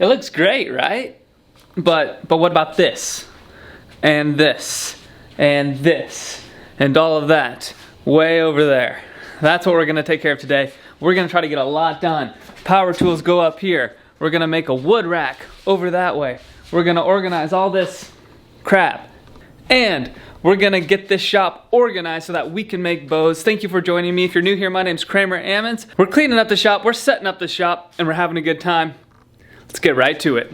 It looks great, right? But what about this? And this? And this? And all of that? Way over there. That's what we're gonna take care of today. We're gonna try to get a lot done. Power tools go up here. We're gonna make a wood rack over that way. We're gonna organize all this crap. And we're gonna get this shop organized so that we can make bows. Thank you for joining me. If you're new here, my name's Kramers. We're cleaning up the shop, we're setting up the shop, and we're having a good time. Let's get right to it.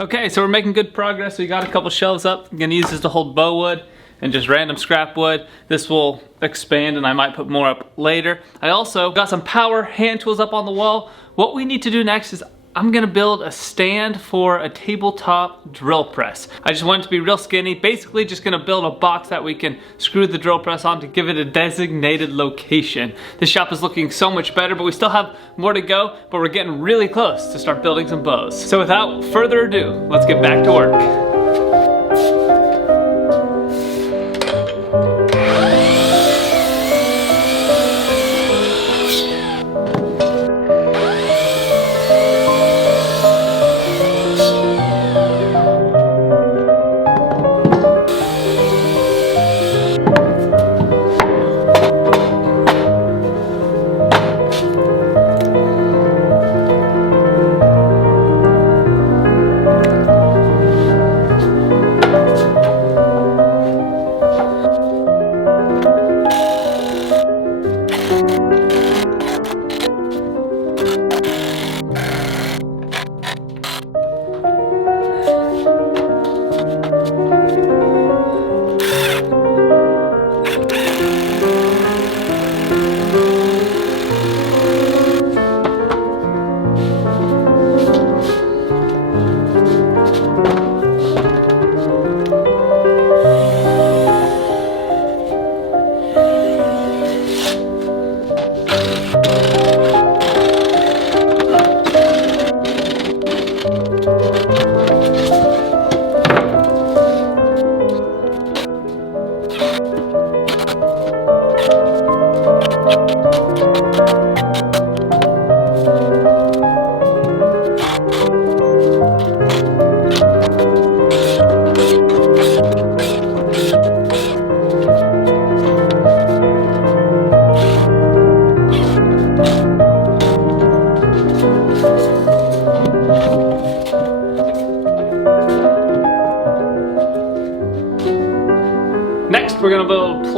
Okay, so we're making good progress. We got a couple shelves up. I'm gonna use this to hold bow wood and just random scrap wood. This will expand and I might put more up later. I also got some power hand tools up on the wall. What we need to do next is I'm gonna build a stand for a tabletop drill press. I just want it to be real skinny. Basically just gonna build a box that we can screw the drill press on to give it a designated location. This shop is looking so much better, but we still have more to go, but we're getting really close to start building some bows. So without further ado, let's get back to work.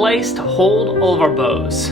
place to hold all of our bows.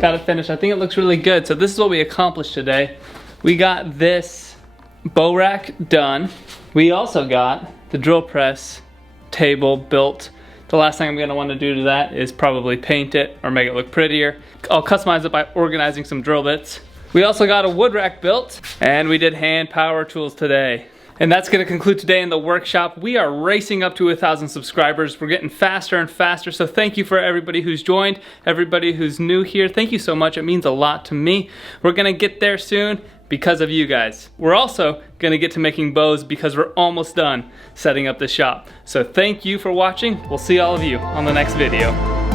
Got it finished. I think it looks really good. So this is what we accomplished today. We got this bow rack done. We also got the drill press table built. The last thing I'm gonna want to do to that is probably paint it or make it look prettier. I'll customize it by organizing some drill bits. We also got a wood rack built, and we did hand power tools today. And that's gonna conclude today in the workshop. We are racing up to 1,000 subscribers. We're getting faster and faster, so thank you for everybody who's joined, everybody who's new here. Thank you so much, it means a lot to me. We're gonna get there soon because of you guys. We're also gonna get to making bows because we're almost done setting up the shop. So thank you for watching. We'll see all of you on the next video.